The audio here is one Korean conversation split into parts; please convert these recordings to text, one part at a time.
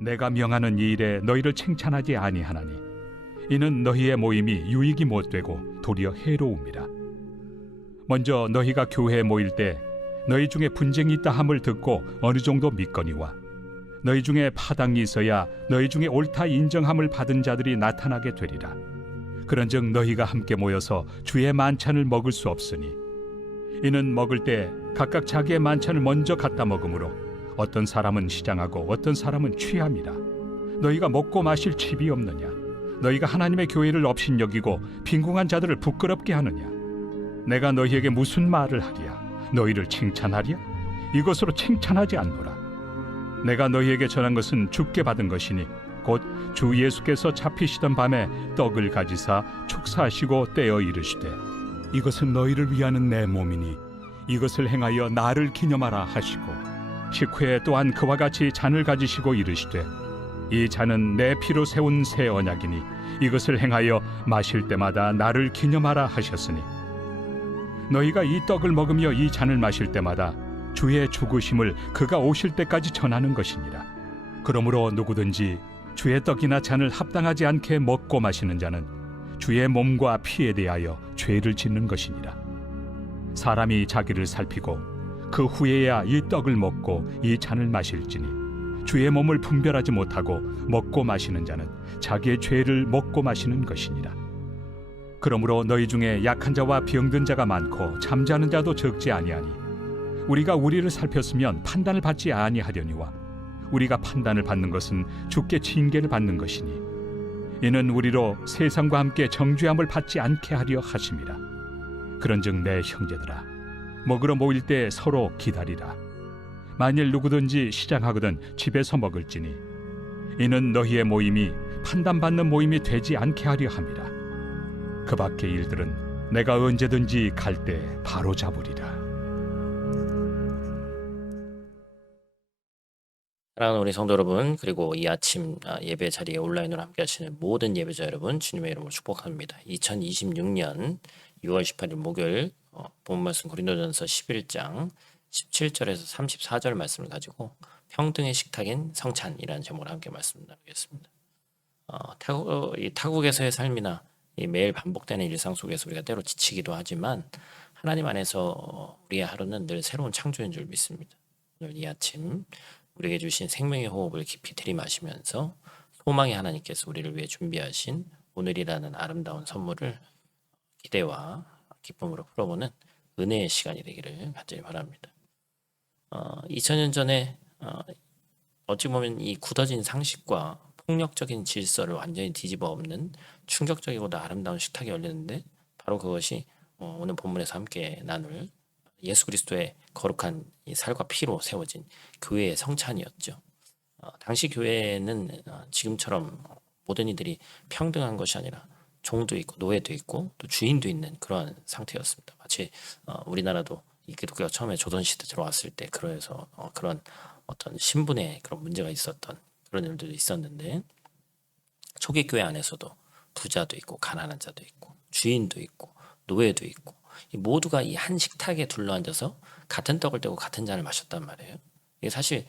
내가 명하는 이 일에 너희를 칭찬하지 아니하나니 이는 너희의 모임이 유익이 못되고 도리어 해로움이라. 먼저 너희가 교회에 모일 때 너희 중에 분쟁이 있다 함을 듣고 어느 정도 믿거니와 너희 중에 파당이 있어야 너희 중에 옳다 인정함을 받은 자들이 나타나게 되리라. 그런즉 너희가 함께 모여서 주의 만찬을 먹을 수 없으니 이는 먹을 때 각각 자기의 만찬을 먼저 갖다 먹으므로 어떤 사람은 시장하고 어떤 사람은 취함이라. 너희가 먹고 마실 칩이 없느냐? 너희가 하나님의 교회를 업신여기고 빈궁한 자들을 부끄럽게 하느냐? 내가 너희에게 무슨 말을 하랴? 너희를 칭찬하랴? 이것으로 칭찬하지 않노라. 내가 너희에게 전한 것은 주께 받은 것이니 곧 주 예수께서 잡히시던 밤에 떡을 가지사 축사하시고 떼어 이르시되 이것은 너희를 위하는 내 몸이니 이것을 행하여 나를 기념하라 하시고 식후에 또한 그와 같이 잔을 가지시고 이르시되 이 잔은 내 피로 세운 새 언약이니 이것을 행하여 마실 때마다 나를 기념하라 하셨으니 너희가 이 떡을 먹으며 이 잔을 마실 때마다 주의 죽으심을 그가 오실 때까지 전하는 것이니라. 그러므로 누구든지 주의 떡이나 잔을 합당하지 않게 먹고 마시는 자는 주의 몸과 피에 대하여 죄를 짓는 것이니라. 사람이 자기를 살피고 그 후에야 이 떡을 먹고 이 잔을 마실지니 주의 몸을 분별하지 못하고 먹고 마시는 자는 자기의 죄를 먹고 마시는 것이니라. 그러므로 너희 중에 약한 자와 병든 자가 많고 잠자는 자도 적지 아니하니 우리가 우리를 살폈으면 판단을 받지 아니하려니와 우리가 판단을 받는 것은 주께 징계를 받는 것이니 이는 우리로 세상과 함께 정죄함을 받지 않게 하려 하심이라. 그런즉 내 형제들아 먹으러 모일 때 서로 기다리라. 만일 누구든지 시장하거든 집에서 먹을지니 이는 너희의 모임이 판단받는 모임이 되지 않게 하려 함이라. 그 밖의 일들은 내가 언제든지 갈 때 바로 잡으리라. 사랑하는 우리 성도 여러분, 그리고 이 아침 예배 자리에 온라인으로 함께 하시는 모든 예배자 여러분, 주님의 이름으로 축복합니다. 2026년 6월 18일 목요일 본문 말씀 고린도전서 11장 17절에서 34절 말씀을 가지고 평등의 식탁인 성찬이라는 제목으로 함께 말씀 나누겠습니다. 이 타국에서의 삶이나 이 매일 반복되는 일상 속에서 우리가 때로 지치기도 하지만 하나님 안에서 우리의 하루는 늘 새로운 창조인 줄 믿습니다. 오늘 이 아침 우리에게 주신 생명의 호흡을 깊이 들이마시면서 소망의 하나님께서 우리를 위해 준비하신 오늘이라는 아름다운 선물을 기대와 기쁨으로 풀어보는 은혜의 시간이 되기를 간절히 바랍니다. 2000년 전에 어찌 보면 이 굳어진 상식과 폭력적인 질서를 완전히 뒤집어 엎는 충격적이고도 아름다운 식탁이 열리는데 바로 그것이 오늘 본문에서 함께 나눌 예수 그리스도의 거룩한 이 살과 피로 세워진 교회의 성찬이었죠. 당시 교회는 지금처럼 모든 이들이 평등한 것이 아니라 종도 있고 노예도 있고 또 주인도 있는 그러한 상태였습니다. 마치 우리나라도 이 기독교가 처음에 조선시대 들어왔을 때 그래서 그런 어떤 신분의 그런 문제가 있었던 그런 일들도 있었는데 초기 교회 안에서도 부자도 있고 가난한 자도 있고 주인도 있고 노예도 있고 이 모두가 이 한 식탁에 둘러앉아서 같은 떡을 떼고 같은 잔을 마셨단 말이에요. 이게 사실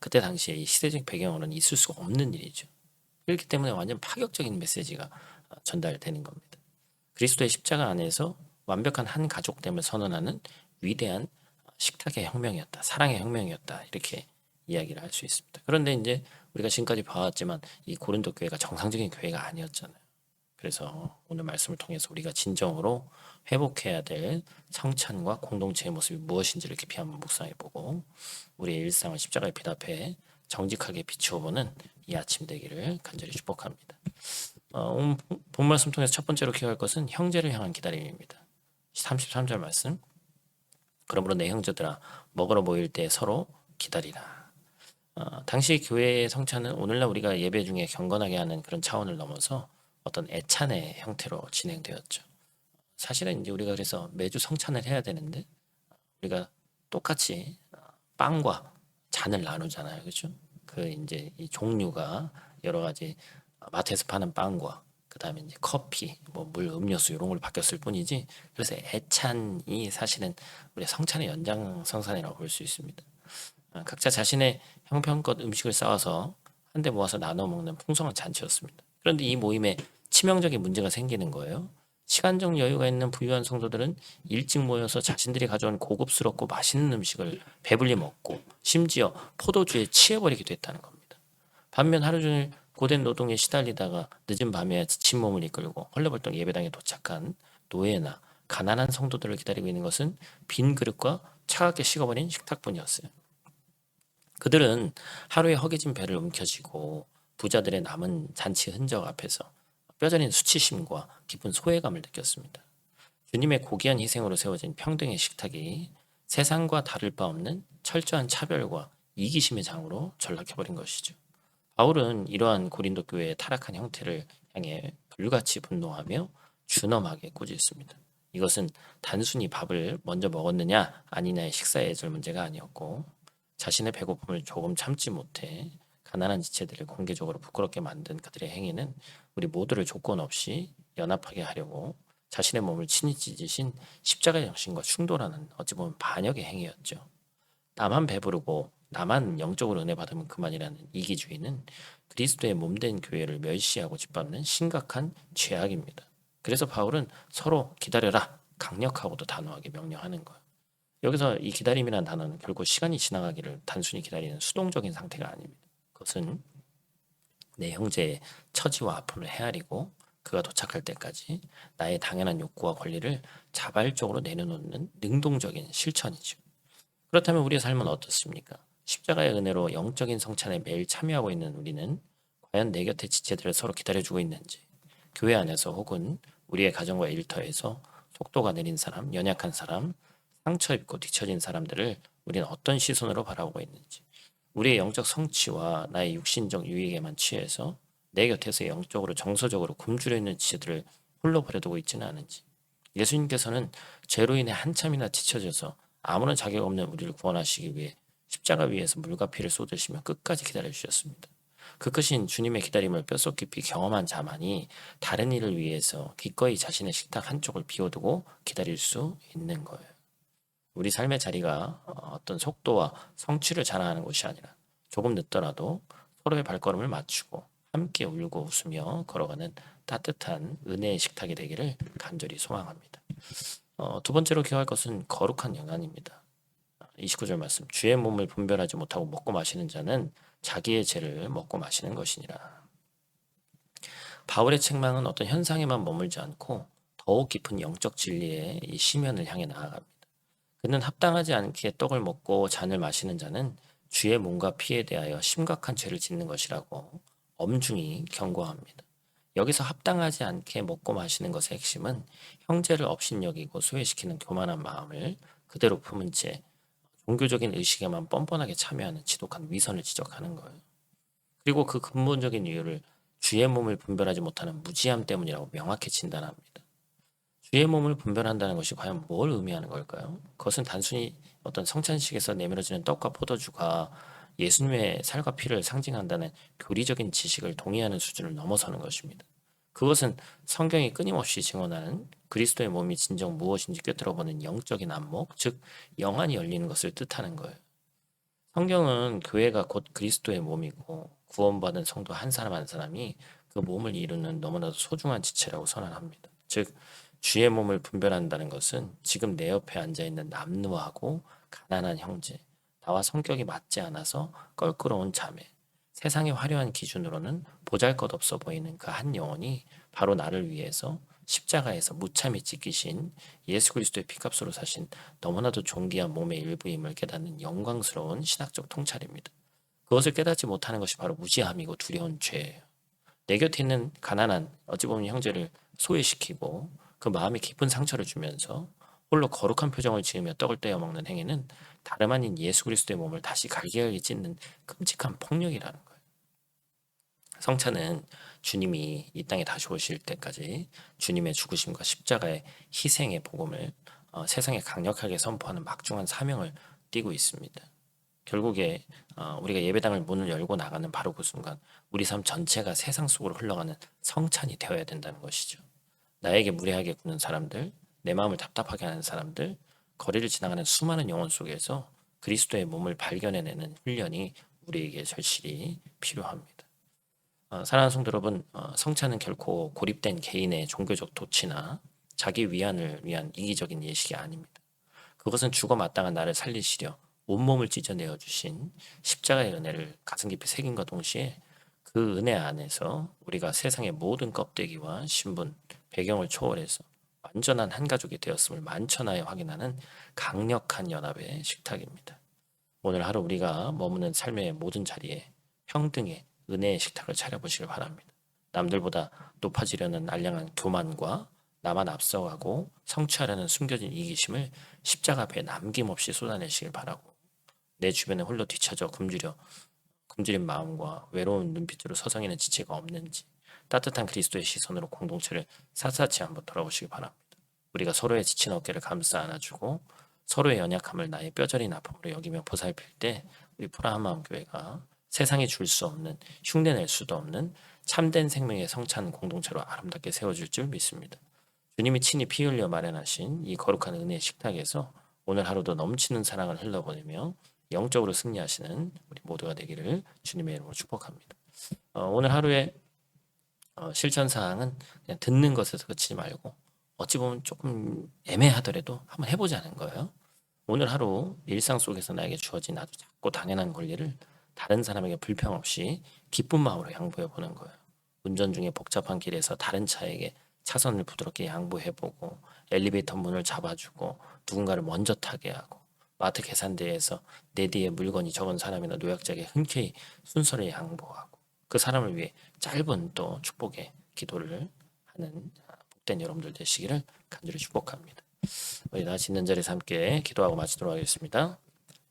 그때 당시에 이 시대적 배경으로는 있을 수가 없는 일이죠. 그렇기 때문에 완전 파격적인 메시지가 전달되는 겁니다. 그리스도의 십자가 안에서 완벽한 한 가족됨을 선언하는 위대한 식탁의 혁명이었다. 사랑의 혁명이었다. 이렇게 이야기를 할 수 있습니다. 그런데 이제 우리가 지금까지 봐왔지만 이 고린도 교회가 정상적인 교회가 아니었잖아요. 그래서 오늘 말씀을 통해서 우리가 진정으로 회복해야 될 성찬과 공동체의 모습이 무엇인지를 깊이 한번 묵상해보고 우리의 일상을 십자가의 빛 앞에 정직하게 비추어보는 이 아침 되기를 간절히 축복합니다. 오늘 본 말씀 통해서 첫 번째로 기억할 것은 형제를 향한 기다림입니다. 33절 말씀. 그러므로 내 형제들아 먹으러 모일 때 서로 기다리라. 당시 교회의 성찬은 오늘날 우리가 예배 중에 경건하게 하는 그런 차원을 넘어서 어떤 애찬의 형태로 진행되었죠. 사실은 이제 우리가 그래서 매주 성찬을 해야 되는데 우리가 똑같이 빵과 잔을 나누잖아요, 그렇죠? 그 이제 이 종류가 여러 가지 마트에서 파는 빵과 그 다음에 이제 커피, 뭐 물, 음료수 이런 걸로 바뀌었을 뿐이지. 그래서 애찬이 사실은 우리 성찬의 연장선상이라고 볼 수 있습니다. 각자 자신의 형편껏 음식을 싸와서 한데 모아서 나눠 먹는 풍성한 잔치였습니다. 그런데 이 모임에 치명적인 문제가 생기는 거예요. 시간적 여유가 있는 부유한 성도들은 일찍 모여서 자신들이 가져온 고급스럽고 맛있는 음식을 배불리 먹고 심지어 포도주에 취해버리기도 했다는 겁니다. 반면 하루 종일 고된 노동에 시달리다가 늦은 밤에야 지친 몸을 이끌고 헐레벌떡 예배당에 도착한 노예나 가난한 성도들을 기다리고 있는 것은 빈 그릇과 차갑게 식어버린 식탁뿐이었어요. 그들은 하루에 허기진 배를 움켜쥐고 부자들의 남은 잔치 흔적 앞에서 뼈저린 수치심과 깊은 소외감을 느꼈습니다. 주님의 고귀한 희생으로 세워진 평등의 식탁이 세상과 다를 바 없는 철저한 차별과 이기심의 장으로 전락해버린 것이죠. 바울은 이러한 고린도 교회의 타락한 형태를 향해 불같이 분노하며 준엄하게 꾸짖습니다. 이것은 단순히 밥을 먼저 먹었느냐 아니냐의 식사 예절 문제가 아니었고 자신의 배고픔을 조금 참지 못해 가난한 지체들을 공개적으로 부끄럽게 만든 그들의 행위는 우리 모두를 조건 없이 연합하게 하려고 자신의 몸을 친히 찢으신 십자가의 정신과 충돌하는 어찌 보면 반역의 행위였죠. 나만 배부르고 나만 영적으로 은혜 받으면 그만이라는 이기주의는 그리스도의 몸된 교회를 멸시하고 짓밟는 심각한 죄악입니다. 그래서 바울은 서로 기다려라 강력하고도 단호하게 명령하는 거예요. 여기서 이 기다림이라는 단어는 결국 시간이 지나가기를 단순히 기다리는 수동적인 상태가 아닙니다. 그것은 내 형제의 처지와 아픔을 헤아리고 그가 도착할 때까지 나의 당연한 욕구와 권리를 자발적으로 내려놓는 능동적인 실천이죠. 그렇다면 우리의 삶은 어떻습니까? 십자가의 은혜로 영적인 성찬에 매일 참여하고 있는 우리는 과연 내 곁의 지체들을 서로 기다려주고 있는지, 교회 안에서 혹은 우리의 가정과 일터에서 속도가 느린 사람, 연약한 사람, 상처 입고 뒤처진 사람들을 우리는 어떤 시선으로 바라보고 있는지, 우리의 영적 성취와 나의 육신적 유익에만 취해서 내 곁에서 영적으로 정서적으로 굶주려 있는 지체들을 홀로 버려두고 있지는 않은지, 예수님께서는 죄로 인해 한참이나 뒤처져서 아무런 자격 없는 우리를 구원하시기 위해 십자가 위에서 물과 피를 쏟으시며 끝까지 기다려주셨습니다. 그 크신 주님의 기다림을 뼛속 깊이 경험한 자만이 다른 일을 위해서 기꺼이 자신의 식탁 한쪽을 비워두고 기다릴 수 있는 거예요. 우리 삶의 자리가 어떤 속도와 성취를 자랑하는 곳이 아니라 조금 늦더라도 서로의 발걸음을 맞추고 함께 울고 웃으며 걸어가는 따뜻한 은혜의 식탁이 되기를 간절히 소망합니다. 두 번째로 기억할 것은 거룩한 영안입니다. 29절 말씀, 주의 몸을 분별하지 못하고 먹고 마시는 자는 자기의 죄를 먹고 마시는 것이니라. 바울의 책망은 어떤 현상에만 머물지 않고 더욱 깊은 영적 진리의 이 심연을 향해 나아갑니다. 그는 합당하지 않게 떡을 먹고 잔을 마시는 자는 주의 몸과 피에 대하여 심각한 죄를 짓는 것이라고 엄중히 경고합니다. 여기서 합당하지 않게 먹고 마시는 것의 핵심은 형제를 업신여기고 소외시키는 교만한 마음을 그대로 품은 채 종교적인 의식에만 뻔뻔하게 참여하는 지독한 위선을 지적하는 거예요. 그리고 그 근본적인 이유를 주의 몸을 분별하지 못하는 무지함 때문이라고 명확히 진단합니다. 주의 몸을 분별한다는 것이 과연 뭘 의미하는 걸까요? 그것은 단순히 어떤 성찬식에서 내밀어지는 떡과 포도주가 예수님의 살과 피를 상징한다는 교리적인 지식을 동의하는 수준을 넘어서는 것입니다. 그것은 성경이 끊임없이 증언하는 그리스도의 몸이 진정 무엇인지 꿰뚫어보는 영적인 안목, 즉 영안이 열리는 것을 뜻하는 거예요. 성경은 교회가 곧 그리스도의 몸이고 구원받은 성도 한 사람 한 사람이 그 몸을 이루는 너무나도 소중한 지체라고 선언합니다. 즉 주의 몸을 분별한다는 것은 지금 내 옆에 앉아있는 남루하고 가난한 형제, 나와 성격이 맞지 않아서 껄끄러운 자매, 세상의 화려한 기준으로는 보잘것없어 보이는 그 한 영혼이 바로 나를 위해서 십자가에서 무참히 찢기신 예수 그리스도의 피값으로 사신 너무나도 존귀한 몸의 일부임을 깨닫는 영광스러운 신학적 통찰입니다. 그것을 깨닫지 못하는 것이 바로 무지함이고 두려운 죄예요. 내 곁에 있는 가난한 어찌 보면 형제를 소외시키고 그 마음에 깊은 상처를 주면서 홀로 거룩한 표정을 지으며 떡을 떼어 먹는 행위는 다름 아닌 예수 그리스도의 몸을 다시 갈기갈기 찢는 끔찍한 폭력이라는 거예요. 성찬은 주님이 이 땅에 다시 오실 때까지 주님의 죽으심과 십자가의 희생의 복음을 세상에 강력하게 선포하는 막중한 사명을 띠고 있습니다. 결국에 우리가 예배당을 문을 열고 나가는 바로 그 순간 우리 삶 전체가 세상 속으로 흘러가는 성찬이 되어야 된다는 것이죠. 나에게 무례하게 구는 사람들, 내 마음을 답답하게 하는 사람들, 거리를 지나가는 수많은 영혼 속에서 그리스도의 몸을 발견해내는 훈련이 우리에게 절실히 필요합니다. 사랑하는 성도 여러분, 성찬은 결코 고립된 개인의 종교적 도취나 자기 위안을 위한 이기적인 예식이 아닙니다. 그것은 죽어 마땅한 나를 살리시려 온몸을 찢어내어 주신 십자가의 은혜를 가슴 깊이 새김과 동시에 그 은혜 안에서 우리가 세상의 모든 껍데기와 신분, 배경을 초월해서 완전한 한 가족이 되었음을 만천하에 확인하는 강력한 연합의 식탁입니다. 오늘 하루 우리가 머무는 삶의 모든 자리에 평등의 은혜의 식탁을 차려보시길 바랍니다. 남들보다 높아지려는 알량한 교만과 나만 앞서가고 성취하려는 숨겨진 이기심을 십자가 앞에 남김없이 쏟아내시길 바라고, 내 주변에 홀로 뒤처져 굶주린 마음과 외로운 눈빛으로 서성이는 지체가 없는지 따뜻한 그리스도의 시선으로 공동체를 샅샅이 한번 돌아보시기 바랍니다. 우리가 서로의 지친 어깨를 감싸 안아주고 서로의 연약함을 나의 뼈저린 아픔으로 여기며 보살필 때 우리 푸라하마음 교회가 세상이 줄 수 없는, 흉내낼 수도 없는 참된 생명의 성찬 공동체로 아름답게 세워질 줄 믿습니다. 주님이 친히 피 흘려 마련하신 이 거룩한 은혜의 식탁에서 오늘 하루도 넘치는 사랑을 흘러보내며 영적으로 승리하시는 우리 모두가 되기를 주님의 이름으로 축복합니다. 오늘 하루의 실천사항은 그냥 듣는 것에서 그치지 말고 어찌 보면 조금 애매하더라도 한번 해보자는 거예요. 오늘 하루 일상 속에서 나에게 주어진 아주 작고 당연한 권리를 다른 사람에게 불평 없이 기쁜 마음으로 양보해 보는 거예요. 운전 중에 복잡한 길에서 다른 차에게 차선을 부드럽게 양보해보고, 엘리베이터 문을 잡아주고 누군가를 먼저 타게 하고, 마트 계산대에서 내 뒤에 물건이 적은 사람이나 노약자에게 흔쾌히 순서를 양보하고, 그 사람을 위해 짧은 또 축복의 기도를 하는 복된 여러분들 되시기를 간절히 축복합니다. 우리 다 짓는 자리에서 함께 기도하고 마치도록 하겠습니다.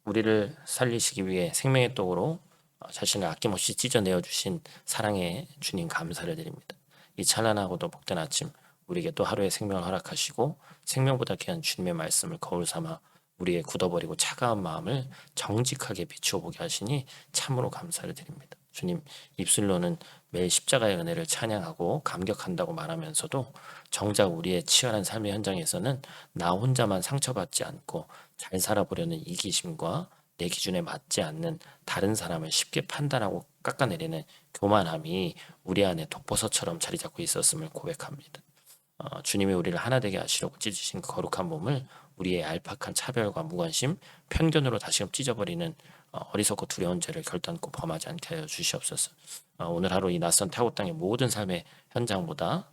우리를 살리시기 위해 생명의 떡으로 자신을 아낌없이 찢어내어 주신 사랑의 주님 감사를 드립니다. 이 찬란하고도 복된 아침 우리에게 또 하루의 생명을 허락하시고 생명보다 귀한 주님의 말씀을 거울 삼아 우리의 굳어버리고 차가운 마음을 정직하게 비추어 보게 하시니 참으로 감사를 드립니다. 주님, 입술로는 매일 십자가의 은혜를 찬양하고 감격한다고 말하면서도 정작 우리의 치열한 삶의 현장에서는 나 혼자만 상처받지 않고 잘 살아보려는 이기심과 내 기준에 맞지 않는 다른 사람을 쉽게 판단하고 깎아내리는 교만함이 우리 안에 독버섯처럼 자리 잡고 있었음을 고백합니다. 주님이 우리를 하나 되게 하시려고 찢으신 그 거룩한 몸을 우리의 얄팍한 차별과 무관심, 편견으로 다시금 찢어버리는 어리석고 두려운 죄를 결단코 범하지 않게 하여 주시옵소서. 오늘 하루 이 낯선 타국 땅의 모든 삶의 현장마다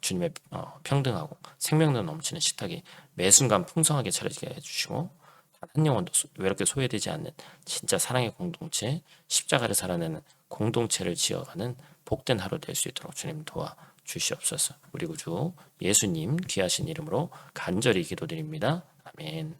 주님의 평등하고 생명력 넘치는 식탁이 매 순간 풍성하게 차려지게 해주시고, 단 한 영혼도 외롭게 소외되지 않는 진짜 사랑의 공동체, 십자가를 살아내는 공동체를 지어가는 복된 하루 될 수 있도록 주님 도와 주시옵소서. 우리 구주 예수님 귀하신 이름으로 간절히 기도드립니다. 아멘.